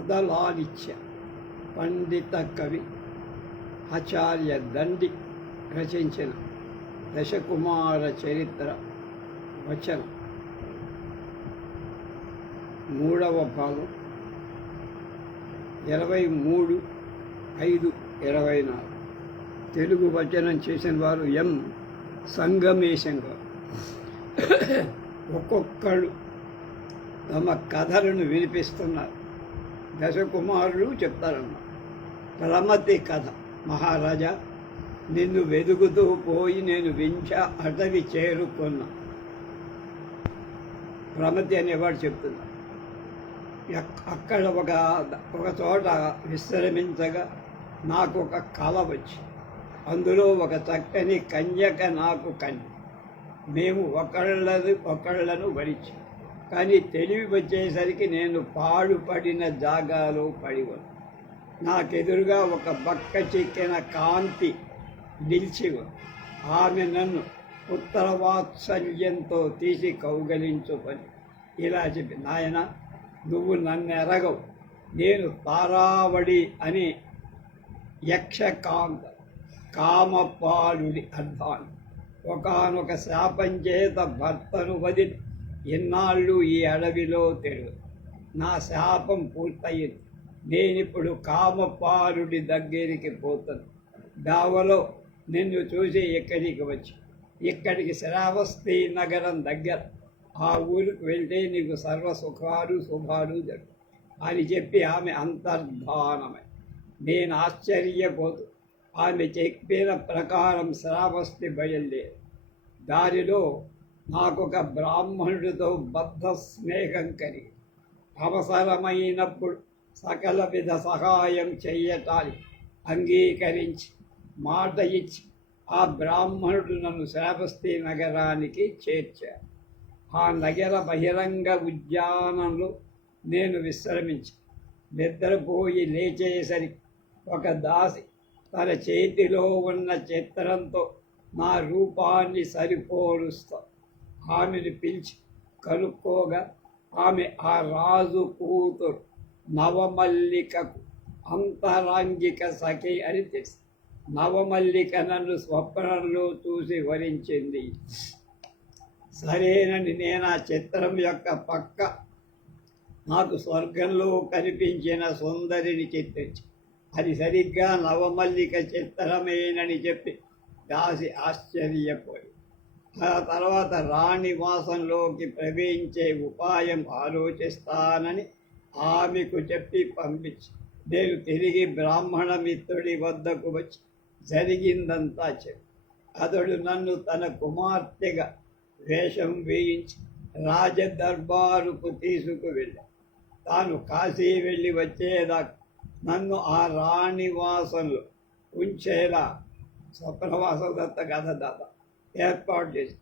పదలాలిత్య పండిత కవి ఆచార్య దండి రచించిన దశకుమార చరిత్ర వచనం. మూడవ భాగం. ఇరవై మూడు ఐదు ఇరవై నాలుగు. తెలుగు వచనం చేసిన వారు ఎం సంగమేశం గారు ఒక్కొక్కళ్ళు తమ కథలను వినిపిస్తున్నారు. దశకుమారులు చెప్తారన్నమాట. ప్రమతి కథ. మహారాజా నిన్ను వెదుగుతూ పోయి నేను వించ అటవి చేరుకున్నా. ప్రమతి అనేవాడు చెప్తున్నా. అక్కడ ఒక ఒక చోట విశ్రమించగా నాకు ఒక కళ వచ్చి అందులో ఒక చక్కని కన్యక నాకు కన్య మేము ఒకళ్ళది ఒకళ్ళను వరిచి. కానీ తెలివి వచ్చేసరికి నేను పాడుపడిన జాగాలో పడి నాకెదురుగా ఒక బక్క చిక్కిన కాంతి నిలిచి ఆమె నన్ను ఉత్తర వాత్సల్యంతో తీసి కౌగలించుకొని ఇలా చెప్పి నాయన నువ్వు నన్ను ఎరగవు నేను తారావడి అని యక్షకాంత కామపాలుడి అర్థాన్ని. ఒకనొక శాపం చేత భర్తను వదిలి ఎన్నాళ్ళు ఈ అడవిలో తెడు నా శాపం పూర్తయింది. నేనిప్పుడు కామపారుడి దగ్గరికి పోతాను. దావలో నిన్ను చూసి ఇక్కడికి వచ్చి? ఇక్కడికి శ్రావస్తి నగరం దగ్గర. ఆ ఊరికి వెళ్తే నీకు సర్వ సుఖాలు శుభాలు జరుగు. అని చెప్పి ఆమె అంతర్ధానమై. నేను ఆశ్చర్యపోతూ. ఆమె చెప్పిన ప్రకారం శ్రావస్తి బయలుదేరి. దారిలో నాకొక బ్రాహ్మణుడితో బద్ధ స్నేహం కలిగి అవసరమైనప్పుడు సకల విధ సహాయం చెయ్యటానికి అంగీకరించి మాట ఇచ్చి ఆ బ్రాహ్మణుడు నన్ను శ్రావస్తి నగరానికి చేర్చారు ఆ నగర బహిరంగ ఉద్యానంలో నేను విశ్రమించి. నిద్రపోయి లేచేసరికి ఒక దాసి తన చేతిలో ఉన్న చిత్రంతో నా రూపాన్ని సరిపోలుస్తా. ఆమెను పిలిచి కనుక్కోగా ఆమె ఆ రాజు కూతురు నవమల్లికకు అంతరాంగిక సఖి అని తెలుసు. నవమల్లిక నన్ను స్వప్నంలో చూసి వరించింది. సరేనని నేను ఆ చిత్రం యొక్క పక్క నాకు స్వర్గంలో కనిపించిన సుందరిని చిత్రించి అది సరిగ్గా నవమల్లిక చిత్రమేనని చెప్పి దాసి ఆశ్చర్యపోయి తర్వాత రాణి వాసంలోకి ప్రవేశించే ఉపాయం ఆలోచిస్తానని ఆమెకు చెప్పి పంపించి నేను తిరిగి బ్రాహ్మణ మిత్రుడి వద్దకు వచ్చి జరిగిందంతా చెప్పి అతడు నన్ను తన కుమార్తెగా వేషం వేయించి రాజదర్బారుకు తీసుకువెళ్ళాడు. తాను కాశీ వెళ్ళి వచ్చేదాకా నన్ను ఆ రాణివాసంలో ఉంచేలా స్వప్రవాసం దత్త కథ దాత ఏర్పాటు చేసి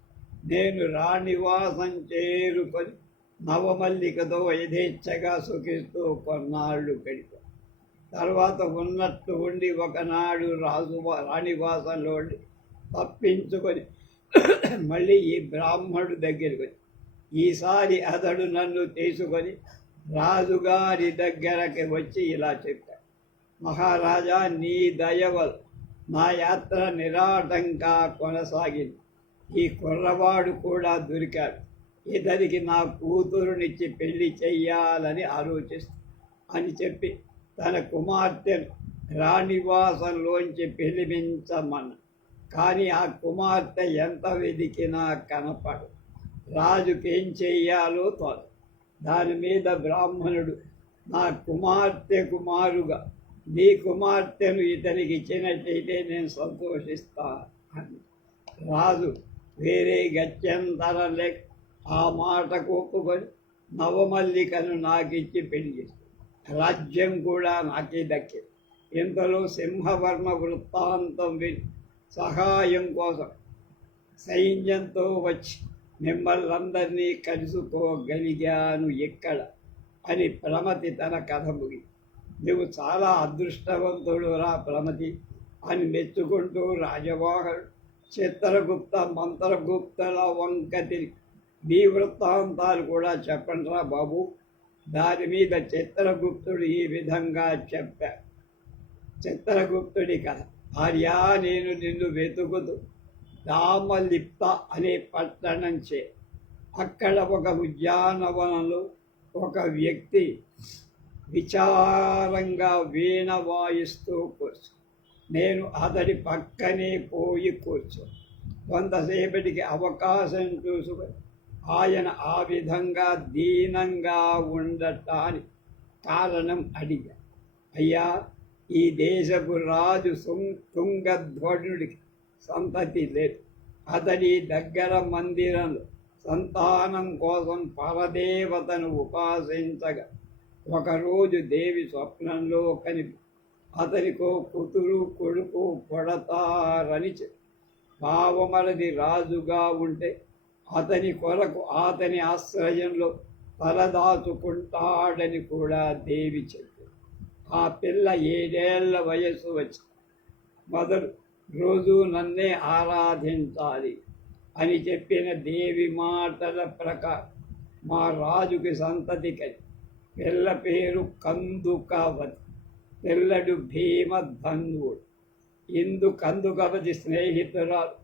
నేను రాణివాసం చేరుకొని నవమల్లికతో యథేచ్ఛగా సుఖిస్తూ కొన్నాళ్ళు గడిపా తర్వాత ఉన్నట్టు ఉండి ఒకనాడు రాజు రాణివాసంలో ఉండి తప్పించుకొని మళ్ళీ ఈ బ్రాహ్మడు దగ్గరికి వచ్చి ఈసారి అతడు నన్ను తీసుకొని రాజుగారి దగ్గరకి వచ్చి ఇలా చెప్పాడు. మహారాజా నీ దయవల్ నా యాత్ర నిరాటంగా కొనసాగింది. ఈ కుర్రవాడు కూడా దొరికాడు. ఇతనికి నా కూతురునిచ్చి పెళ్ళి చెయ్యాలని ఆలోచిస్తూ అని చెప్పి తన కుమార్తెను రాణివాసంలోంచి పిలిపించమన్న. కానీ ఆ కుమార్తె ఎంత వెదికినా కనపడు రాజుకేం చెయ్యాలో తోదు దాని మీద బ్రాహ్మణుడు నా కుమార్తె కుమారుగా నీ కుమార్తెను ఇతనికి ఇచ్చినట్టయితే నేను సంతోషిస్తా అని. రాజు వేరే గత్యంతరం లేక ఆ మాట కోపుకొని నవమల్లికను నాకిచ్చి పెళ్ళి రాజ్యం కూడా నాకే దక్కింది ఇంతలో సింహవర్మ వృత్తాంతం విని సహాయం కోసం సైన్యంతో వచ్చి మిమ్మల్నందరినీ కలుసుకోగలిగాను ఎక్కడ అని ప్రమతి తన కథ ముగి నువ్వు చాలా అదృష్టవంతుడు రా ప్రమతి అని మెచ్చుకుంటూ రాజవాహనుడు చిత్రగుప్త మంత్రగుప్తల వంకతి. నీ మీ వృత్తాంతాలు కూడా చెప్పండి రా బాబు. దాని మీద చిత్రగుప్తుడు ఈ విధంగా చెప్పా. చిత్రగుప్తుడి కథ. ఆర్యా నేను నిన్ను వెతుకుతూ రామలిప్త అనే పట్టణం చే. అక్కడ ఒక ఉద్యానవనంలో ఒక వ్యక్తి విచారంగా వీణ వాయిస్తూ కూర్చు. నేను అతడి పక్కనే పోయి కూర్చో. కొంతసేపటికి అవకాశం చూసుకొని ఆయన ఆ విధంగా దీనంగా ఉండటానికి కారణం అడిగా. అయ్యా ఈ దేశపు రాజు సుం- సంతతి లేదు. అతడి దగ్గర మందిరంలో సంతానం కోసం పరదేవతను ఉపాసించగా ఒకరోజు దేవి స్వప్నంలో కనిపి అతనికో కూతురు కొడుకు కొడతారని చెప్పి రాజుగా ఉంటే అతని కొరకు అతని ఆశ్రయంలో తలదాచుకుంటాడని కూడా దేవి చెప్పి ఆ పిల్ల ఏడేళ్ళ వయస్సు వచ్చి మొదలు రోజు నన్నే ఆరాధించాలి అని చెప్పిన దేవి మాటల ప్రకారం మా రాజుకి సంతతికి పిల్ల పేరు కందుకవతి పిల్లడు భీమధన్వుడు ఇందు కందుకవతి స్నేహితురాలు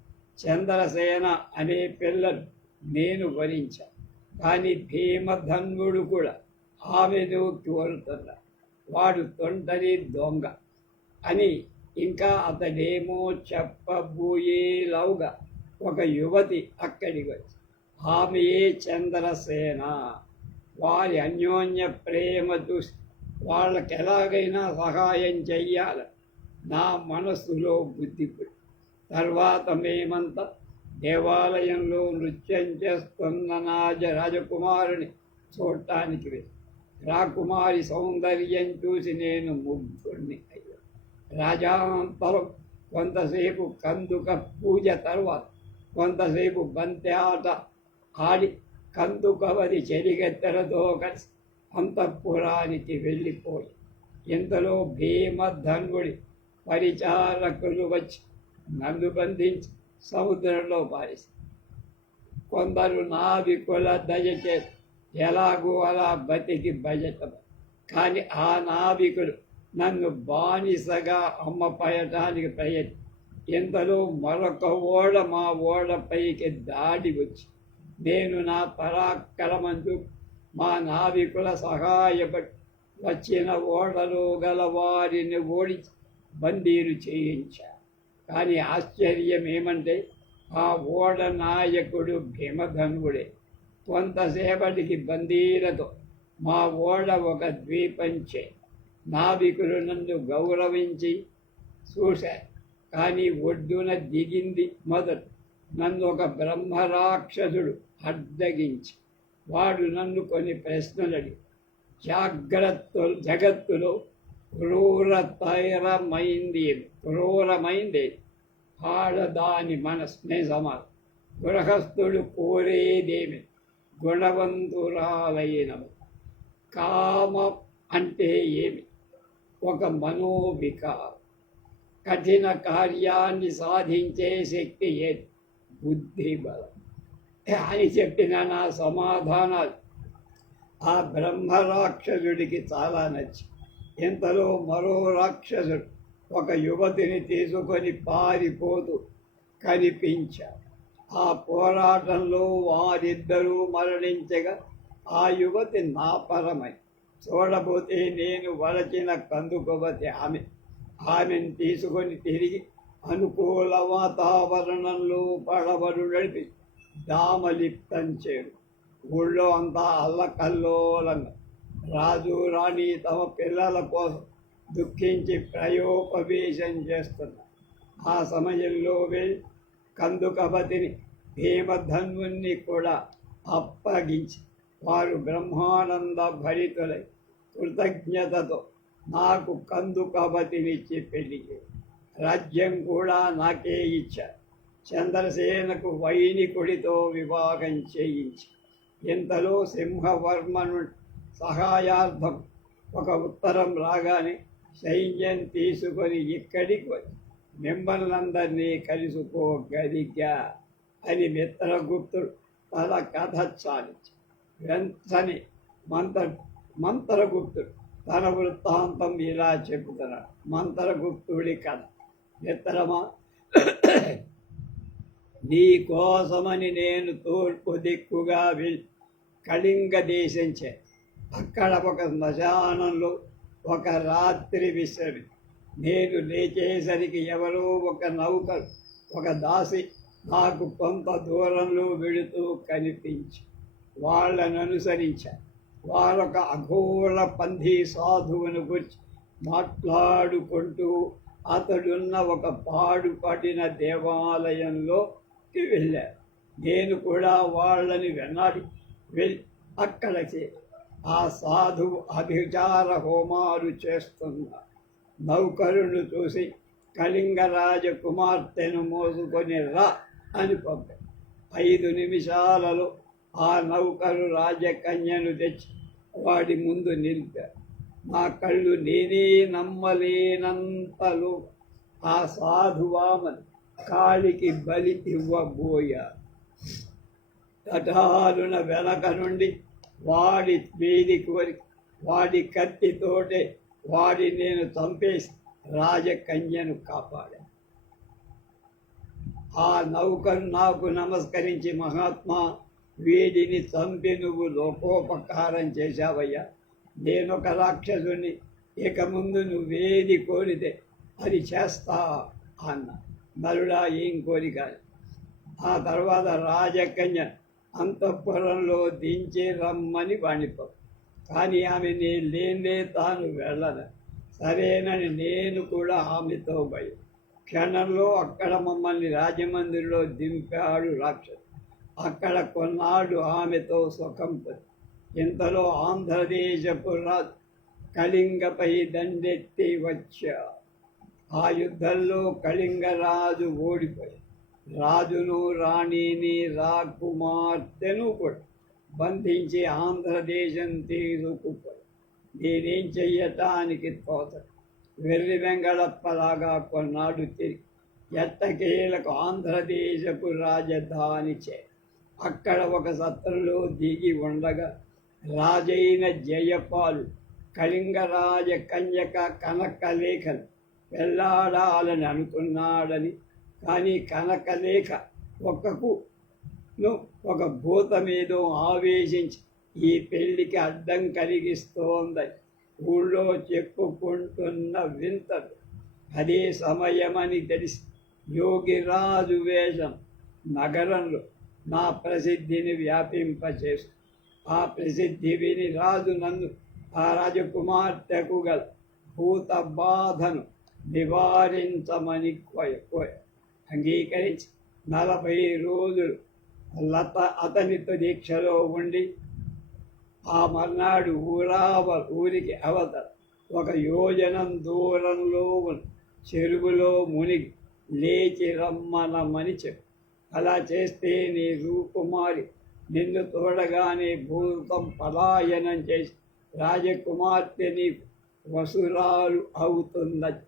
చంద్రసేన అనే పిల్లలు నేను వరించా. కానీ భీమధన్వుడు కూడా ఆమెను కోరుతున్నాడు వాడు తొంటరి దొంగ అని ఇంకా అతడేమో చెప్పబోయేలావుగా ఒక యువతి అక్కడికి వచ్చి ఆమెయే చంద్రసేన. వారి అన్యోన్య ప్రేమ చూసి వాళ్ళకి ఎలాగైనా సహాయం చెయ్యాలి. నా మనస్సులో బుద్ధి తర్వాత మేమంతా దేవాలయంలో నృత్యం చేస్తున్న నాజ రాజకుమారుని చూడటానికి రాకుమారి సౌందర్యం చూసి నేను ముగ్గురిని అయ్యా రాజాంతరం కొంతసేపు కందుక పూజ తర్వాత కొంతసేపు బంతి ఆట ఆడి కందుకవది చెరిగెత్తెలతో కలిసి అంతఃపురానికి వెళ్ళిపోయి ఇంతలో భీమధనుడి పరిచారకులు వచ్చి నన్ను బంధించి సముద్రంలో పారేసి. కొందరు నావికుల దయచే ఎలాగో అలా బతికి బయట కానీ ఆ నావికుడు నన్ను బానిసగా అమ్మపయటానికి ప్రయత్నం ఇంతలో మరొక ఓడ మా ఓడపైకి దాడి వచ్చి నేను నా పరాక్రమందు మా నావికుల సహాయపడి వచ్చిన ఓడలో గల వారిని ఓడించి బందీలు చేయించా. కానీ ఆశ్చర్యం ఏమంటే ఆ ఓడ నాయకుడు భీమధనుడే. కొంతసేపటికి బందీలతో మా ఓడ ఒక ద్వీపంచే నావికులు నన్ను గౌరవించి చూశారు కానీ ఒడ్డున దిగింది మొదలు నన్ను ఒక బ్రహ్మరాక్షసుడు అడ్డగించి వాడు నన్ను కొన్ని ప్రశ్నలు అడిగి జాగ్రత్త జగత్తులో క్రూరతరమైంది? క్రూరమైంది? ఆడదాని మనస్నే సమానం గృహస్థుడు కోరేదేమి? గుణవంతురాలైన కామ అంటే ఏమి? ఒక మనోవికారం. కఠిన కార్యాన్ని సాధించే శక్తి ఏది? బుద్ధి బలం. అని చెప్పిన నా సమాధానాలు. ఆ బ్రహ్మ రాక్షసుడికి చాలా నచ్చి ఇంతలో మరో రాక్షసుడు ఒక యువతిని తీసుకొని పారిపోతూ కనిపించాడు. ఆ పోరాటంలో వారిద్దరూ మరణించగా ఆ యువతి నాపరమై చూడబోతే నేను వలచిన కందుకవతి ఆమె. ఆమెను తీసుకొని తిరిగి అనుకూల వాతావరణంలో పడవలు నడిపి దామలిప్తం చేరు ఊళ్ళో అంతా అల్లకల్లోలంగా. రాజు రాణి తమ పిల్లల కోసం దుఃఖించి ప్రయోపవేశం చేస్తున్నారు. ఆ సమయంలో వెళ్ళి కందుకపతిని భీమధన్వుణ్ణి కూడా అప్పగించి వారు బ్రహ్మానంద భరితులై కృతజ్ఞతతో నాకు కందుకపతినిచ్చి పెళ్ళి చేశారు. రాజ్యం కూడా నాకే ఇచ్చారు చంద్రసేనకు వైనికుడితో వివాహం చేయించి. ఇంతలో సింహవర్మను సహాయార్థం ఒక ఉత్తరం రాగానే సైన్యం తీసుకొని ఇక్కడికి వచ్చి మిమ్మల్నందరినీ కలుసుకోగలిగా అని మిత్రగుప్తుడు తన కథ చాలించి. వెంటనే మంత్ర మంత్రగుప్తుడు తన వృత్తాంతం ఇలా చెబుతున్నాడు. మంత్రగుప్తుడి కథ. మిత్రమా నీ కోసమని నేను తూర్పు దిక్కుగా వెళ్ళి కళింగ దేశించే. అక్కడ ఒక శ్మశానంలో ఒక రాత్రి విశ్రమి. నేను లేచేసరికి ఎవరో ఒక నౌకరు ఒక దాసి నాకు కొంత దూరంలో వెళుతూ కనిపించి వాళ్ళను అనుసరించా వారొక అఘోర పంధి సాధువును గురించి మాట్లాడుకుంటూ అతడున్న ఒక పాడుపడిన దేవాలయంలోకి వెళ్ళారు నేను కూడా వాళ్ళని వెన్నాడి వెళ్ళి అక్కడికి ఆ సాధువు అభిచార హోమాలు చేస్తున్న నౌకరును చూసి కళింగరాజ కుమార్తెను మోసుకొని రా అని పంపారు ఐదు నిమిషాలలో ఆ నౌకరు రాజకన్యను తెచ్చి వాడి ముందు నిలిపారు నా కళ్ళు నేనే నమ్మలేనంతలో ఆ సాధువామని కాళికి బలి ఇవ్వబోయారు తటాలున వెనక నుండి వాడి వీధి వరకు వాడి కత్తితోటే వాడి నేను చంపేసి రాజకన్యను కాపాడా. ఆ నౌకను నాకు నమస్కరించి మహాత్మా వీడిని చంపి నువ్వు లోకోపకారం చేశావయ్యా. నేనొక రాక్షసుని. ఇక ముందు నువ్వేది కోరితే అది చేస్తా అన్న. నలుడా ఏం కోరిక? ఆ తర్వాత రాజకన్య అంతఃపురంలో దించి రమ్మని వాణిపం. కానీ ఆమె నేను లేనే తాను వెళ్ళను. సరేనని నేను కూడా ఆమెతో భయం. క్షణంలో అక్కడ మమ్మల్ని రాజమందిరిలో దింపాడు రాక్షసు అక్కడ కొన్నాడు ఆమెతో సుఖం పొంది. ఇంతలో ఆంధ్రదేశపు కళింగపై దండెత్తి వచ్చా ఆ యుద్ధంలో కళింగరాజు ఓడిపోయి రాజును రాణిని రాకుమార్తెను కూడా బంధించి ఆంధ్రదేశం తీసుకుపోయి నేనేం చెయ్యటానికి తోత వెర్రి వెంగళప్పలాగా కొన్నాడు తిరిగి ఎట్టకేలకు ఆంధ్రదేశపు రాజధాని చే అక్కడ ఒక సత్రంలో దిగి ఉండగా రాజైన జయపాలు కళింగరాజ కన్యక కనకలేఖలు వెళ్ళాడాలని అనుకున్నాడని. కానీ కనకలేఖ ఒక్కకు ఒక భూతమేదో ఆవేశించి ఈ పెళ్ళికి అడ్డం కలిగిస్తోందని ఊళ్ళో చెప్పుకుంటున్న వింతలు. అదే సమయమని తెలిసి యోగిరాజు వేషం నగరంలో నా ప్రసిద్ధిని వ్యాపింపచేస్తుంది ఆ ప్రసిద్ధి విని రాజు నన్ను ఆ రాజకుమార్తెకు గల భూత బాధను నివారించమని అంగీకరించి నలభై రోజులు లత అతనితో దీక్షలో ఉండి ఆ మర్నాడు ఊరావ ఊరికి అవతల ఒక యోజనం దూరంలో ఉన్న చెరువులో మునిగి లేచి రమ్మనమని చెప్పు. అలా చేస్తే నీ రూకుమారి నిన్ను చూడగానే భూతం పలాయనం చేసి రాజకుమార్తెని వసురాలు అవుతుందని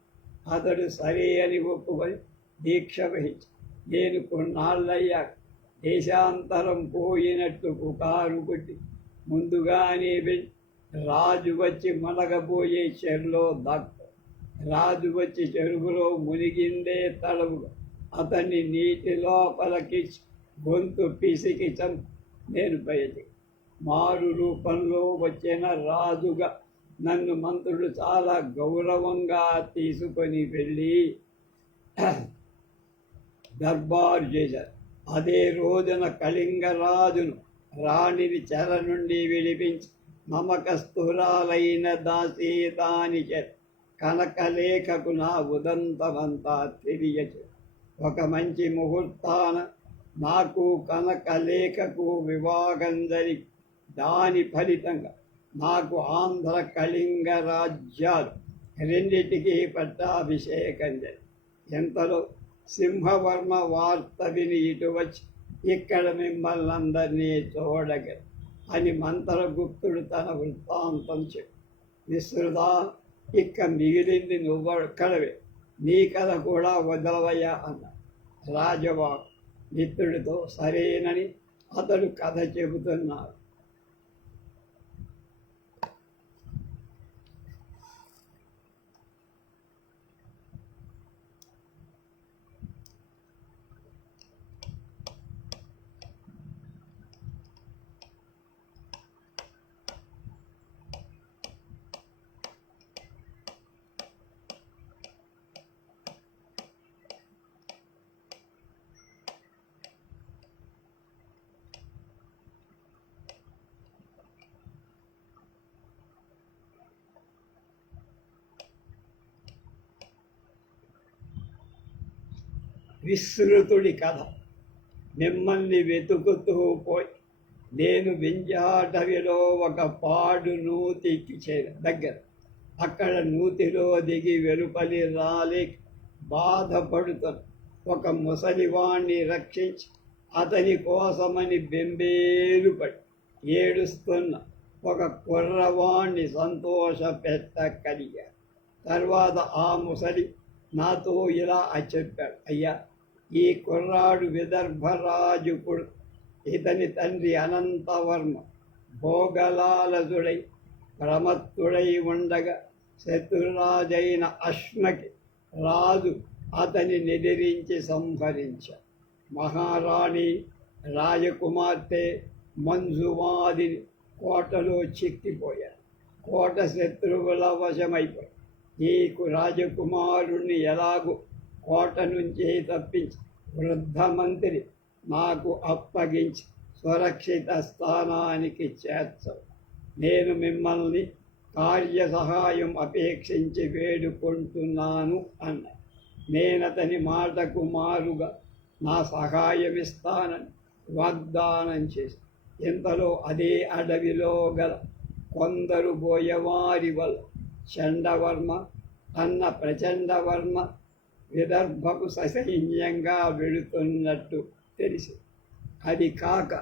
అతడు సరే అని ఒప్పుకొని దీక్ష వహించి. నేను కొన్నాళ్ళయ్యా దేశాంతరం పోయినట్టు పుకారు కొట్టి ముందుగానే రాజు వచ్చి మనగబోయే చెరులో దాక్కు రాజు వచ్చి చెరువులో మునిగిందే తడవుగా అతన్ని నీటి లోపలికి గొంతు పిసికి చంపు. నేను బయలు మారు రూపంలో వచ్చిన రాజుగా నన్ను మంత్రులు చాలా గౌరవంగా తీసుకొని వెళ్ళి దర్బారు చేశారు. అదే రోజున కళింగరాజును రాణిని చెర నుండి విడిపించి మమకస్తురాలైన దాసీ దాని కనకలేఖకు నా ఉదంతమంతా తెలియచు ఒక మంచి ముహూర్తాన నాకు కనక లేఖకు వివాగందరి దాని ఫలితంగా నాకు ఆంధ్ర కళింగ రాజ్యాలు రెండింటికి పట్టాభిషేకం జరిగి ఎంతలో సింహవర్మ వార్త విని ఇటు వచ్చి ఇక్కడ మిమ్మల్ని అందరినీ చూడగ అని మంత్రగుప్తుడు తన వృత్తాంతం చెప్పి విశ్రుదా ఇక్క మిగిలింది నువ్వొక్కడవే నీ కథ కూడా వదలవయ్యా అన్న రాజవాక్ మిత్రుడితో సరేనని అతడు కథ చెబుతున్నాడు విస్తృతుడి కథ. మిమ్మల్ని వెతుకుతూ పోయి నేను వింజాటవిలో ఒక పాడు నూతికి చేర దగ్గర. అక్కడ నూతిలో దిగి వెలుపలి రాలి బాధపడుతున్న ఒక ముసలివాణ్ణి రక్షించి అతని కోసమని బెంబేలుపడి ఏడుస్తున్న ఒక కుర్రవాణ్ణి సంతోష పెట్ట కలిగారు తర్వాత ఆ ముసలి నాతో ఇలా చెప్పాడు అయ్యా ఈ కుర్రాడు విదర్భరాజుకుడు ఇతని తండ్రి అనంతవర్మ భోగలాలసుడై ప్రమత్తుడై ఉండగా శత్రురాజైన అశ్మకి రాజు అతని నిదిరించి సంహరించ. మహారాణి రాజకుమార్తె మంజువాదిని కోటలో చిక్కిపోయారు కోట శత్రువుల వశమైపోయి. ఈ రాజకుమారుణ్ణి ఎలాగూ కోట నుంచి తప్పించి వృద్ధ మంత్రి నాకు అప్పగించి సురక్షిత స్థానానికి చేర్చవు నేను మిమ్మల్ని కార్య సహాయం అపేక్షించి వేడుకుంటున్నాను అన్న నేనతని మాటకు మారుగా నా సహాయమిస్తానని వాగ్దానం చేసి ఇంతలో అదే అడవిలో గల కొందరు బోయవారి వల్ల చండవర్మ అన్న ప్రచండవర్మ విదర్భకు ససైన్యంగా వెళుతున్నట్టు తెలిసి. అది కాక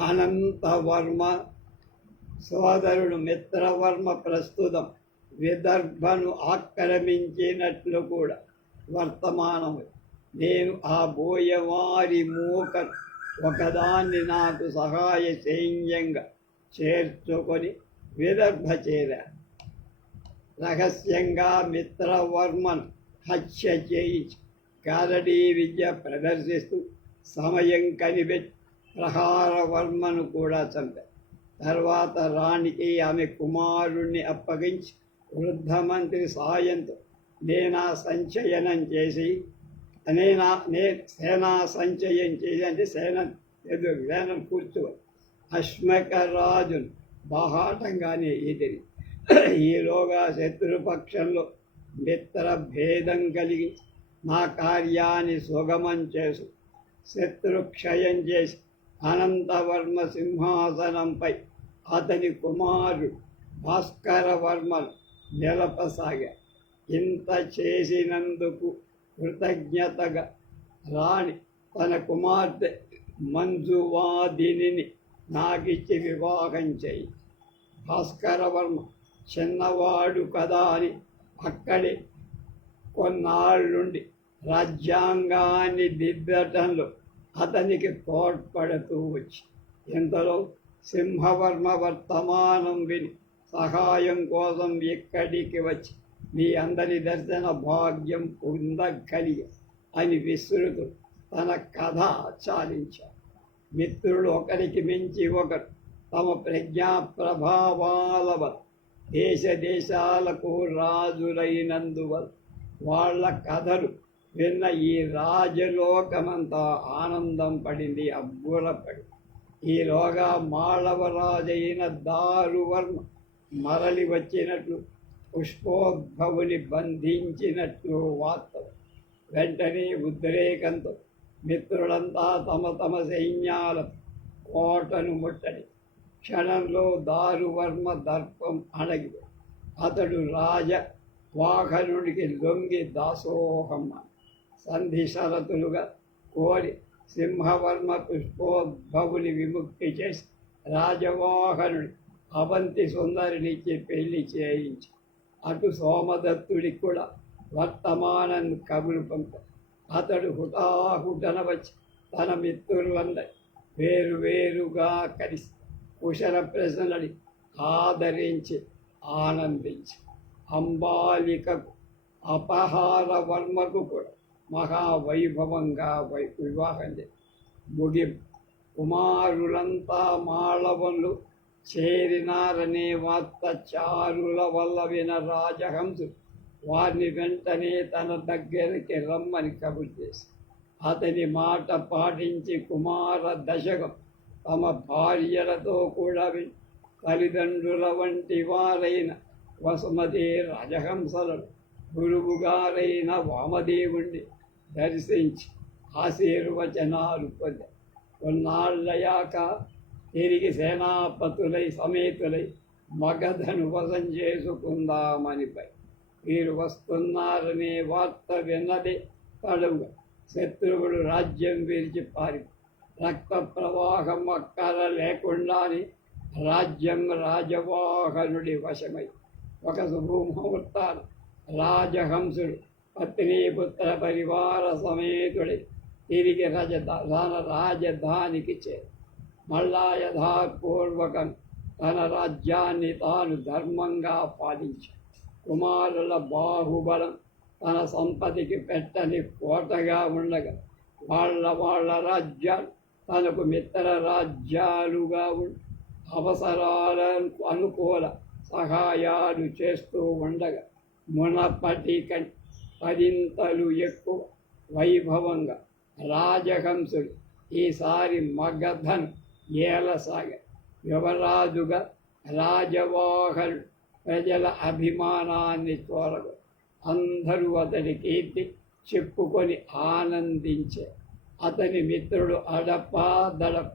అనంతవర్మ సోదరుడు మిత్రవర్మ ప్రస్తుతం విదర్భను ఆక్రమించినట్లు కూడా వర్తమానము. నేను ఆ బోయవారి మూక ఒకదాన్ని నాకు సహాయ సైన్యంగా చేర్చుకొని విదర్భ చేరాను రహస్యంగా మిత్రవర్మన్ హత్య చేయించి కారడీ విద్య ప్రదర్శిస్తూ సమయం కనిపెట్టి ప్రహారవర్మను కూడా చంపారు తర్వాత రాణికి ఆమె కుమారుణ్ణి అప్పగించి వృద్ధ మంత్రి సాయంతో నేనా సంచయనం చేసి నేనా నే సేనా సంచయం చేసి అంటే సేన ఎదురు సేనం కూర్చోవాలి అశ్మక రాజును బాహాటంగానే ఎదిరి. ఈలోగా శత్రుపక్షంలో మిత్ర భేదం కలిగి నా కార్యాన్ని సుగమం చేసు. శత్రుక్షయం చేసి అనంతవర్మ సింహాసనంపై అతని కుమారుడు భాస్కరవర్మను నిలపసాగా. ఇంత చేసినందుకు కృతజ్ఞతగా రాణి తన కుమార్తె మంజువాదిని నాకిచ్చి వివాహం చేయి. భాస్కరవర్మ చిన్నవాడు కదా అని అక్కడి కొన్నాళ్ళుండి రాజ్యాంగాన్ని దిద్దటంలో అతనికి తోడ్పడుతూ వచ్చి. ఇంతలో సింహవర్మ వర్తమానం విని సహాయం కోసం ఇక్కడికి వచ్చి మీ అందరి దర్శన భాగ్యం పొందగలి అని విశ్రుడు తన కథ చాలించారు మిత్రులు ఒకరికి మించి ఒకరు తమ ప్రజ్ఞా ప్రభావాల వల్ల దేశ దేశాలకు రాజులైనందువల్ల వాళ్ళ కథలు విన్న ఈ రాజలోకమంతా ఆనందం పడింది అబ్బులపడి ఈలోగా మాళవరాజైన దారువర్మ మరలి వచ్చినట్లు పుష్పోద్భవుని బంధించినట్లు వాస్తవం. వెంటనే ఉద్రేకంతో మిత్రులంతా తమ తమ సైన్యాల కోటను ముట్టడి. క్షణంలో దారువర్మ దర్పం అణగి అతడు రాజ వాహనుడికి లొంగి దాసోహమ్మ సంధి షరతులుగా కోరి సింహవర్మ పుష్పోద్భవుని విముక్తి చేసి రాజవాహనుడి అవంతి సుందరినిచ్చి పెళ్ళి చేయించి. అటు సోమదత్తుడికి కూడా వర్తమానం కవులు పంప. అతడు హుటాహుటన వచ్చి తన మిత్రులందరి వేరు వేరుగా కలిసి కుశల ప్రశ్నలని ఆదరించి ఆనందించి. అంబాలికకు అపహార వర్మకు కూడా మహావైభవంగా వై వివాహం చేసి. ముగింపు. కుమారులంతా మాళవన్లు చేరినారనే వార్త చారుల వల్ల విన రాజహంసు వారిని వెంటనే తన దగ్గరికి రమ్మని కబురు చేసి అతని మాట పాటించి కుమార దశకం తమ భార్యలతో కూడా తల్లిదండ్రుల వంటి వారైన వసుమతి రాజహంసలను గురువుగారైన వామదేవుణ్ణి దర్శించి ఆశీర్వచనాలు పొందారు కొన్నాళ్ళయాక తిరిగి సేనాపతులై సమేతులై మగధను వశం చేసుకుందామని పై వీరు వస్తున్నారనే వార్త విన్నది తడుగా శత్రువుడు రాజ్యం విరిచి పారి రక్త ప్రవాహం అక్కర లేకుండానే రాజ్యం రాజవాహనుడి వశమై. ఒక శుభముహూర్తాన రాజహంసుడు పత్నీపుత్ర పరివార సమేతుడి తిరిగి రజధాన రాజధానికి చేరు. మళ్ళా యథాపూర్వకం తన రాజ్యాన్ని తాను ధర్మంగా పాలించాడు కుమారుల బాహుబలం తన సంపదికి పెట్టని కోటగా ఉండగా వాళ్ళ వాళ్ళ రాజ్యాలు తనకు మిత్ర రాజ్యాలుగా ఉండి అవసరాలకు అనుకూల సహాయాలు చేస్తూ ఉండగా మునపటి కంటే పదింతలు ఎక్కువ వైభవంగా రాజహంసుడు ఈసారి మగధను ఏలసాగ యువరాజుగా రాజవాహనుడు ప్రజల అభిమానాన్ని చూరగా అందరూ అతని కీర్తి చెప్పుకొని ఆనందించే. అతని మిత్రుడు అడపా దడప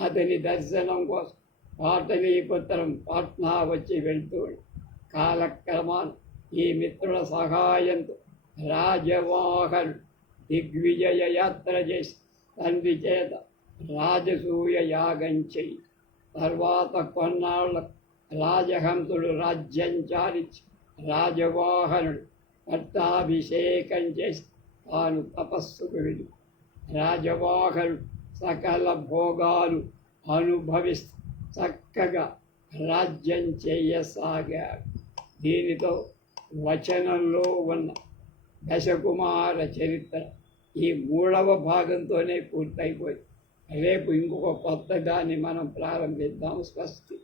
అతని దర్శనం కోసం పాటలీపుత్రం పాట్నా వచ్చి వెళ్తూ కాలక్రమాన ఈ మిత్రుల సహాయంతో రాజవాహనుడు దిగ్విజయ యాత్ర చేసి తండ్రి చేత రాజసూయ యాగం చెయ్యి తర్వాత కొన్నాళ్ళ రాజహంసుడు రాజ్యం చాలించి రాజవాహనుడు పట్టాభిషేకం చేసి తాను తపస్సుకు వెళ్ళి రాజవాహనుడు సకల భోగాలు అనుభవిస్తూ చక్కగా రాజ్యం చేయసాగాడు. దీనితో వచనంలో ఉన్న దశకుమార చరిత్ర ఈ మూడవ భాగంతోనే పూర్తయిపోయింది. రేపు ఇంకొక కొత్త దాన్ని మనం ప్రారంభిద్దాం. స్వస్తి.